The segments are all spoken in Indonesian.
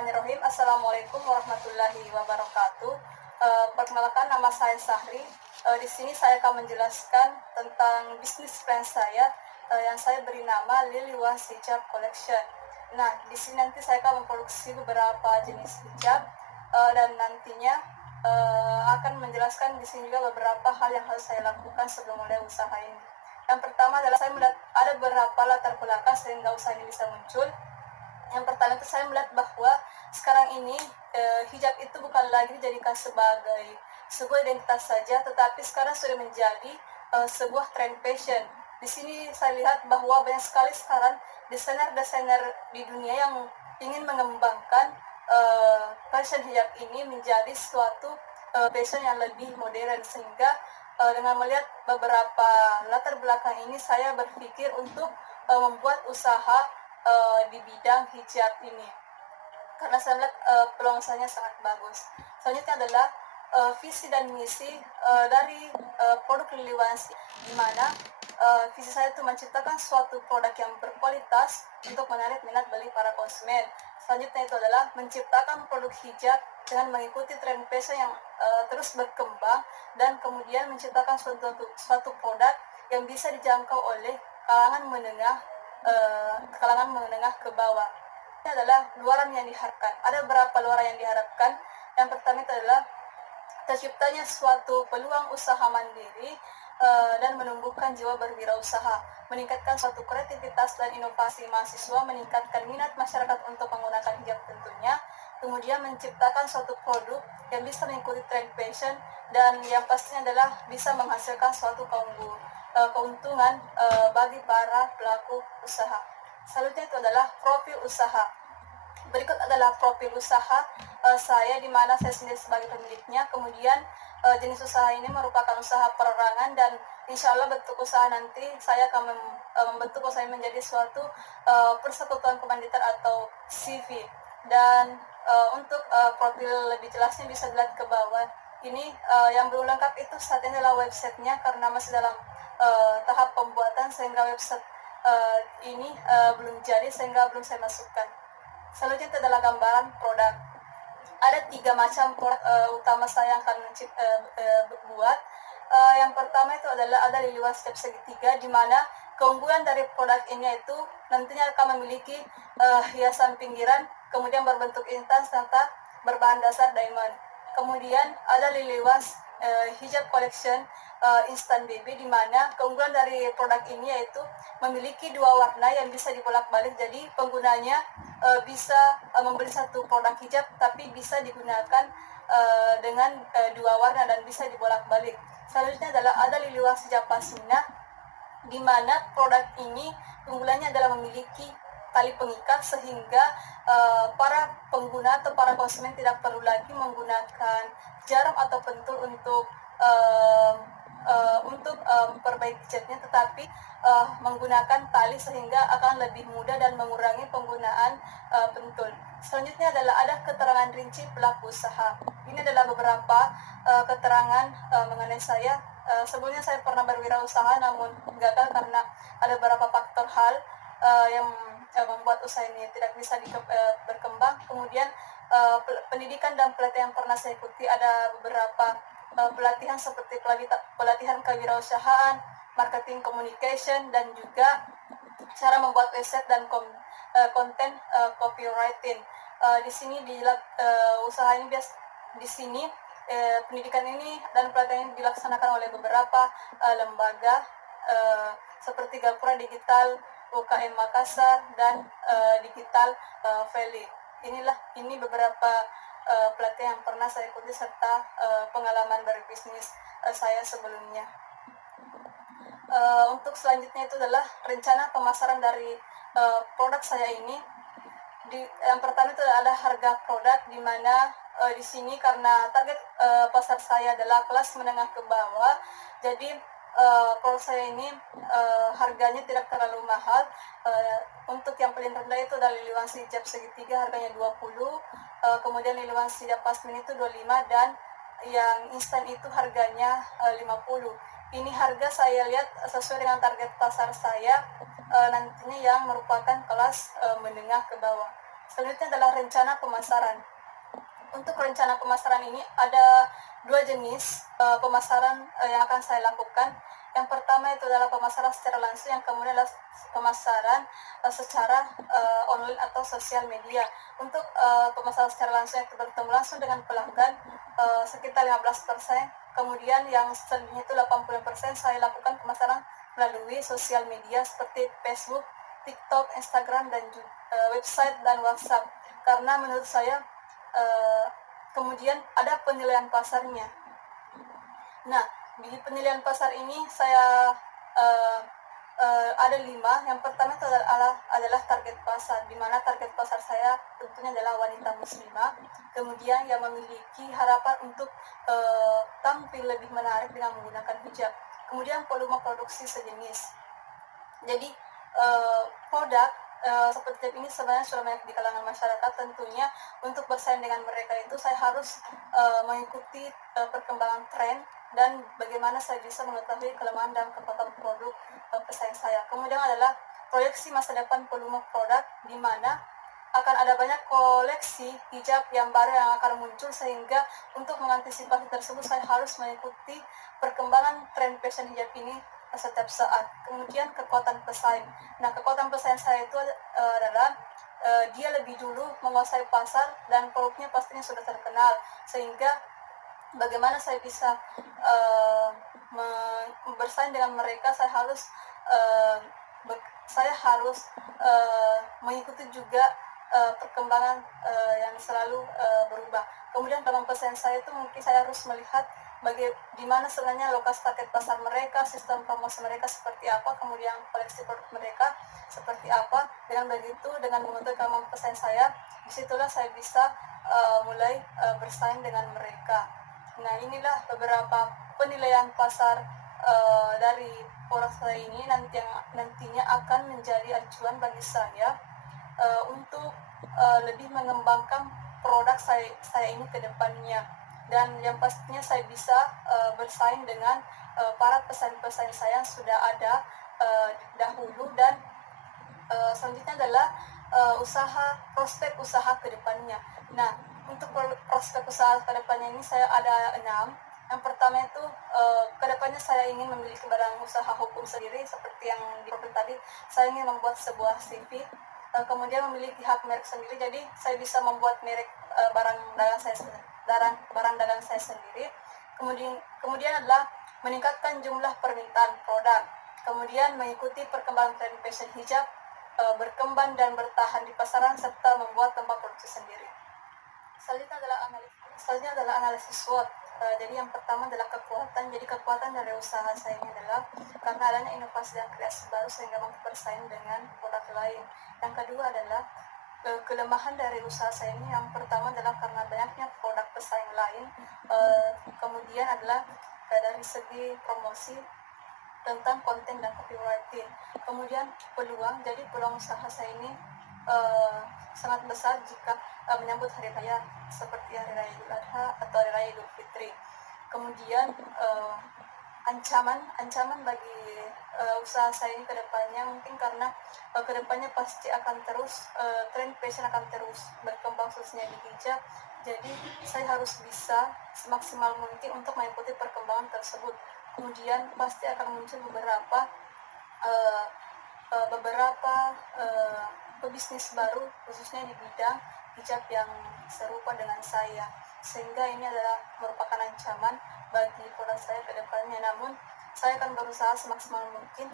Bismillahirrahmanirrahim. Assalamualaikum warahmatullahi wabarakatuh. Perkenalkan, nama saya Sahri. Di sini saya akan menjelaskan tentang bisnis plan saya yang saya beri nama Liliwas Hijab Collection. Nah, di sini nanti saya akan memproduksi beberapa jenis hijab dan nantinya akan menjelaskan di sini juga beberapa hal yang harus saya lakukan sebelum mulai usaha ini. Yang pertama adalah saya melihat ada beberapa latar belakang sehingga usaha ini bisa muncul. Yang pertama itu saya melihat bahwa sekarang ini hijab itu bukan lagi dijadikan sebagai sebuah identitas saja, tetapi sekarang sudah menjadi sebuah tren fashion. Di sini saya lihat bahwa banyak sekali sekarang desainer-desainer di dunia yang ingin mengembangkan fashion hijab ini menjadi suatu fashion yang lebih modern, sehingga dengan melihat beberapa latar belakang ini saya berpikir untuk membuat usaha di bidang hijab ini karena saya melihat peluang usahanya sangat bagus. Selanjutnya adalah visi dan misi dari produk Liliwas, di mana visi saya itu menciptakan suatu produk yang berkualitas untuk menarik minat beli para konsumen. Selanjutnya itu adalah menciptakan produk hijab dengan mengikuti tren fashion yang terus berkembang, dan kemudian menciptakan suatu produk yang bisa dijangkau oleh kalangan menengah ke bawah. Ini adalah luaran yang diharapkan. Ada beberapa luaran yang diharapkan. Yang pertama itu adalah terciptanya suatu peluang usaha mandiri dan menumbuhkan jiwa berwirausaha, meningkatkan suatu kreativitas dan inovasi mahasiswa, meningkatkan minat masyarakat untuk menggunakan hijab tentunya, kemudian menciptakan suatu produk yang bisa mengikuti tren fashion, dan yang pastinya adalah bisa menghasilkan suatu keuntungan bagi para pelaku usaha. Selanjutnya itu adalah profil usaha. Berikut adalah profil usaha saya, di mana saya sendiri sebagai pemiliknya. Kemudian jenis usaha ini merupakan usaha perorangan, dan insya Allah bentuk usaha nanti saya akan membentuk usaha menjadi suatu persekutuan kemandirian atau CV. Dan untuk profil lebih jelasnya bisa dilihat ke bawah. Ini yang belum lengkap itu saat ini adalah websitenya, karena masih dalam tahap pembuatan, sehingga website ini belum jadi, sehingga belum saya masukkan. Selanjutnya adalah gambaran produk. Ada 3 macam produk utama saya yang akan buat. Yang pertama itu adalah ada Liliwas Hijab segitiga, di mana keunggulan dari produk ini itu nantinya akan memiliki hiasan pinggiran, kemudian berbentuk intan serta berbahan dasar diamond. Kemudian ada Liliwas Hijab Collection Instant Baby, di mana keunggulan dari produk ini yaitu memiliki 2 warna yang bisa dibolak-balik, jadi penggunanya bisa membeli satu produk hijab tapi bisa digunakan dengan 2 warna dan bisa dibolak-balik. Selanjutnya adalah ada Liliwas Hijab Pasmina, di mana produk ini keunggulannya adalah memiliki tali pengikat, sehingga para pengguna atau para konsumen tidak perlu lagi menggunakan jarum atau pentul untuk memperbaiki catnya, tetapi menggunakan tali, sehingga akan lebih mudah dan mengurangi penggunaan pentul. Selanjutnya adalah ada keterangan rinci pelaku usaha. Ini adalah beberapa keterangan mengenai saya. Sebelumnya saya pernah berwirausaha namun gagal karena ada beberapa faktor hal yang membuat usaha ini tidak bisa berkembang. Kemudian pendidikan dan pelatihan yang pernah saya ikuti, ada beberapa pelatihan seperti pelatihan kewirausahaan, marketing communication, dan juga cara membuat website dan konten copywriting. Di sini usaha ini di sini pendidikan ini dan pelatihan ini dilaksanakan oleh beberapa lembaga seperti Gapura Digital, UKM Makassar, dan Digital Valley. Ini beberapa pelatihan yang pernah saya ikuti serta pengalaman berbisnis saya sebelumnya. Untuk selanjutnya itu adalah rencana pemasaran dari produk saya ini. Yang pertama itu ada harga produk, di mana di sini karena target pasar saya adalah kelas menengah ke bawah, jadi produk saya ini harganya tidak terlalu mahal. Untuk yang paling rendah itu ada Liliwas Hijab segitiga, harganya 20, kemudian Liliwas Hijab Pasmin itu 25, dan yang instan itu harganya 50. Ini harga saya lihat sesuai dengan target pasar saya nantinya yang merupakan kelas menengah ke bawah. Selanjutnya adalah rencana pemasaran. Untuk rencana pemasaran ini ada dua jenis pemasaran yang akan saya lakukan. Yang pertama itu adalah pemasaran secara langsung, yang kemudian adalah pemasaran secara online atau sosial media. Untuk pemasaran secara langsung yang bertemu langsung dengan pelanggan sekitar 15%, kemudian yang selanjutnya itu 80% saya lakukan pemasaran melalui sosial media seperti Facebook, TikTok, Instagram, dan website dan WhatsApp. Karena menurut saya kemudian ada penilaian pasarnya. Nah, di penilaian pasar ini saya ada 5. Yang pertama itu adalah target pasar, di mana target pasar saya tentunya adalah wanita muslimah, kemudian yang memiliki harapan untuk tampil lebih menarik dengan menggunakan hijab. Kemudian volume produksi sejenis. Jadi produk seperti ini sebenarnya sudah banyak di kalangan masyarakat. Tentunya untuk bersaing dengan mereka itu saya harus mengikuti perkembangan tren dan bagaimana saya bisa mengetahui kelemahan dan kekuatan produk pesaing saya. Kemudian adalah proyeksi masa depan volume produk, di mana akan ada banyak koleksi hijab yang baru yang akan muncul, sehingga untuk mengantisipasi tersebut saya harus mengikuti perkembangan tren fashion hijab ini setiap saat. Kemudian kekuatan pesaing. Nah, kekuatan pesaing saya itu adalah dia lebih dulu menguasai pasar dan produknya pastinya sudah terkenal, sehingga bagaimana saya bisa bersaing dengan mereka, saya harus mengikuti juga perkembangan yang selalu berubah. Kemudian dalam pesaing saya itu mungkin saya harus melihat di mana sebenarnya lokasi target pasar mereka, sistem promosi mereka seperti apa, kemudian koleksi produk mereka seperti apa. Dengan begitu, dengan membentuk kelemahan pesaing saya, disitulah saya bisa mulai bersaing dengan mereka. Nah, inilah beberapa penilaian pasar dari produk saya ini nantinya akan menjadi acuan bagi saya untuk lebih mengembangkan produk saya ini ke depannya, dan yang pastinya saya bisa bersaing dengan para pesaing-pesaing saya yang sudah ada dahulu. Dan selanjutnya adalah prospek usaha ke depannya. Nah, untuk prospek usaha ke depannya ini saya ada 6. Yang pertama itu kedepannya saya ingin memiliki badan usaha hukum sendiri, seperti yang di profil tadi. Saya ingin membuat sebuah CV, kemudian memiliki hak merek sendiri, jadi saya bisa membuat merek barang dagang saya sendiri. Kemudian adalah meningkatkan jumlah permintaan produk, kemudian mengikuti perkembangan tren fashion hijab, berkembang dan bertahan di pasaran, serta membuat tempat produksi sendiri. Selanjutnya adalah analisis SWOT. Jadi yang pertama adalah kekuatan. Jadi kekuatan dari usaha saya ini adalah karena adanya inovasi dan kreasi baru sehingga mampu bersaing dengan produk lain. Yang kedua adalah kelemahan dari usaha saya ini. Yang pertama adalah karena banyaknya produk pesaing lain. Kemudian adalah dari segi promosi tentang konten dan copywriting. Kemudian peluang. Jadi peluang usaha saya ini sangat besar jika menyambut hari raya seperti hari raya Idul Adha atau hari raya Idul Fitri. Kemudian ancaman bagi usaha saya ini ke depannya mungkin karena ke depannya pasti akan terus tren fashion akan terus berkembang, khususnya di hijab. Jadi saya harus bisa semaksimal mungkin untuk mengikuti perkembangan tersebut. Kemudian pasti akan muncul beberapa pebisnis baru, khususnya di bidang hijab yang serupa dengan saya, sehingga ini adalah merupakan ancaman bagi produk saya ke depannya. Namun saya akan berusaha semaksimal mungkin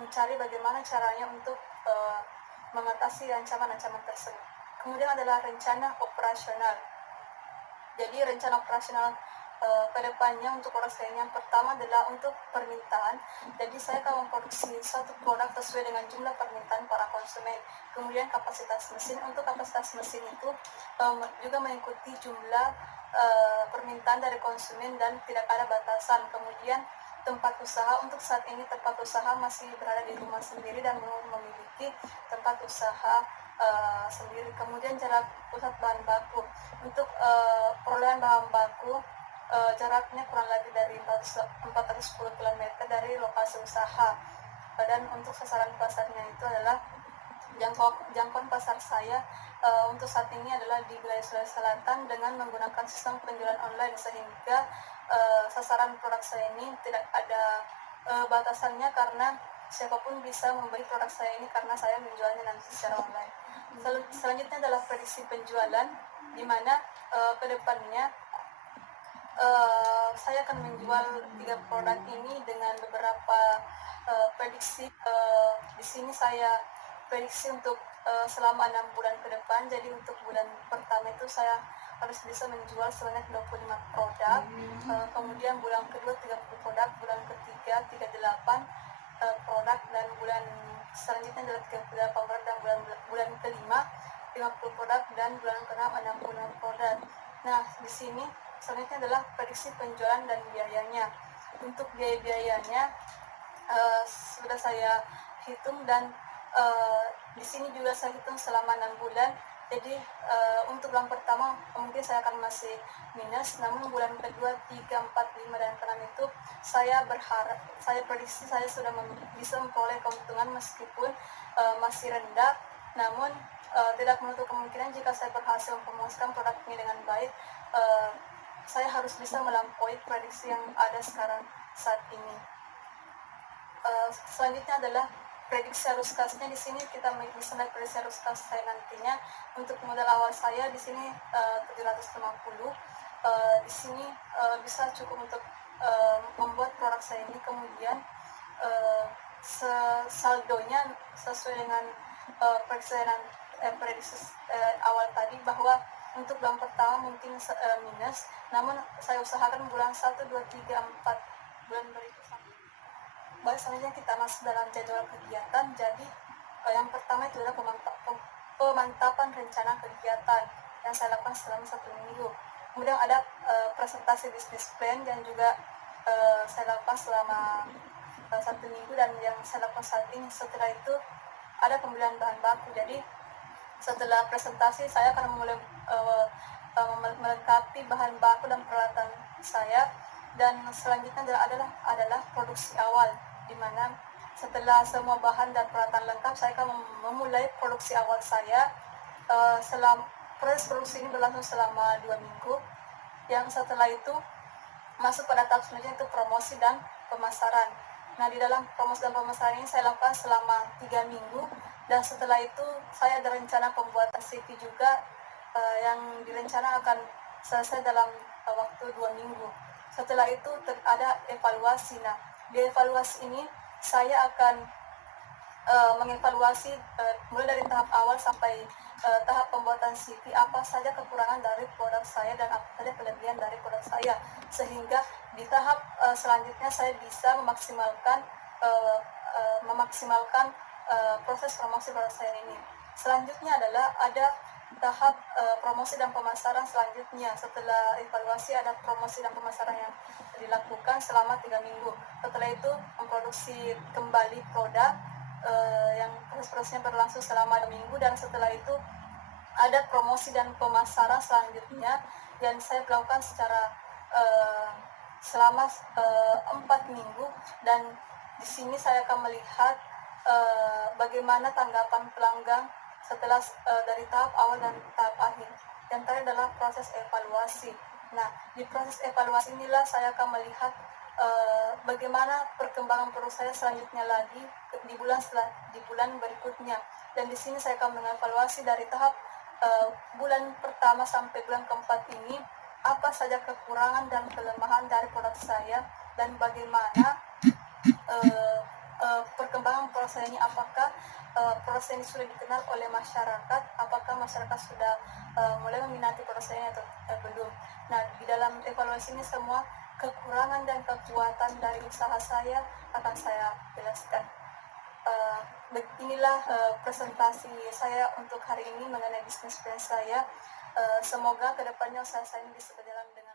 mencari bagaimana caranya untuk mengatasi ancaman-ancaman tersebut. Kemudian adalah rencana operasional. Jadi rencana operasional ke depannya untuk produk saya yang pertama adalah untuk permintaan. Jadi saya akan memproduksi satu produk sesuai dengan jumlah permintaan para konsumen. Kemudian kapasitas mesin. Untuk kapasitas mesin itu juga mengikuti jumlah permintaan dari konsumen dan tidak ada batasan. Kemudian tempat usaha. Untuk saat ini tempat usaha masih berada di rumah sendiri dan belum memiliki tempat usaha sendiri. Kemudian jarak pusat bahan baku. Untuk perolehan bahan baku jaraknya kurang lebih dari 410 km dari lokasi usaha, dan untuk sasaran pasarnya itu adalah jangkauan pasar saya untuk saat ini adalah di wilayah Sulawesi Selatan dengan menggunakan sistem penjualan online, sehingga sasaran produk saya ini tidak ada batasannya, karena siapapun bisa membeli produk saya ini karena saya menjualnya nanti secara online. Selanjutnya adalah prediksi penjualan, di mana kedepannya saya akan menjual 3 produk ini dengan beberapa prediksi. Di sini saya prediksi untuk selama 6 bulan ke depan. Jadi untuk bulan pertama itu saya harus bisa menjual sebanyak 25 produk, kemudian bulan kedua 30 produk, bulan ketiga 38 produk, dan bulan selanjutnya adalah 38 produk, dan bulan kelima 50 produk, dan bulan keenam 60 produk. Nah, di sini selanjutnya adalah prediksi penjualan dan biayanya. Untuk biayanya sudah saya hitung, dan di sini juga saya hitung selama 6 bulan. Jadi untuk bulan pertama mungkin saya akan masih minus, namun bulan kedua, 3, 4, 5, dan 6 itu saya prediksi saya sudah bisa memperoleh keuntungan meskipun masih rendah, namun tidak menutup kemungkinan jika saya berhasil mempromosikan produk ini dengan baik, saya harus bisa melampaui prediksi yang ada sekarang saat ini. Selanjutnya adalah prediksi arus kasnya. Di sini kita bisa melihat prediksi arus kas saya nantinya. Untuk modal awal saya di sini 750. Di sini bisa cukup untuk membuat produk saya ini. Kemudian saldonya sesuai dengan prediksi awal tadi, bahwa untuk bulan pertama mungkin minus, namun saya usahakan bulan 1, 2, 3, 4 bulan berikutnya. Baik, selanjutnya kita masuk dalam jadwal kegiatan. Jadi yang pertama itu adalah pemantapan rencana kegiatan yang saya lakukan selama 1 minggu. Kemudian ada presentasi bisnis plan yang juga saya lakukan selama 1 minggu, dan yang saya lakukan saat ini. Setelah itu ada pembelian bahan baku. Jadi setelah presentasi saya akan mulai melengkapi bahan baku dan peralatan saya, dan selanjutnya adalah produksi awal, di mana setelah semua bahan dan peralatan lengkap saya akan memulai produksi awal saya. Proses produksi ini berlangsung selama 2 minggu, yang setelah itu masuk pada tahap selanjutnya, itu promosi dan pemasaran. Nah, di dalam promosi dan pemasaran ini saya lakukan selama 3 minggu, dan setelah itu saya ada rencana pembuatan CV juga yang direncana akan selesai dalam waktu 2 minggu. Setelah itu ada evaluasi. Nah, di evaluasi ini saya akan mengevaluasi mulai dari tahap awal sampai tahap pembuatan CV, apa saja kekurangan dari produk saya dan apa saja kelebihan dari produk saya, sehingga di tahap selanjutnya saya bisa memaksimalkan proses promosi produk saya ini. Selanjutnya adalah ada tahap promosi dan pemasaran selanjutnya. Setelah evaluasi ada promosi dan pemasaran yang dilakukan selama 3 minggu. Setelah itu memproduksi kembali produk yang prosesnya berlangsung selama 2 minggu, dan setelah itu ada promosi dan pemasaran selanjutnya yang saya lakukan secara selama 4 minggu, dan di sini saya akan melihat bagaimana tanggapan pelanggan setelah dari tahap awal dan tahap akhir. Yang terakhir adalah proses evaluasi. Nah, di proses evaluasi inilah saya akan melihat bagaimana perkembangan produk saya selanjutnya lagi di bulan berikutnya. Dan di sini saya akan mengevaluasi dari tahap bulan pertama sampai bulan keempat ini, apa saja kekurangan dan kelemahan dari produk saya, dan bagaimana perkembangan proses ini, apakah proses ini sudah dikenal oleh masyarakat, apakah masyarakat sudah mulai meminati proses ini atau belum. Nah, di dalam evaluasi ini semua kekurangan dan kekuatan dari usaha saya akan saya jelaskan. Inilah presentasi saya untuk hari ini mengenai bisnis plan saya. Semoga kedepannya usaha saya ini bisa berjalan dengan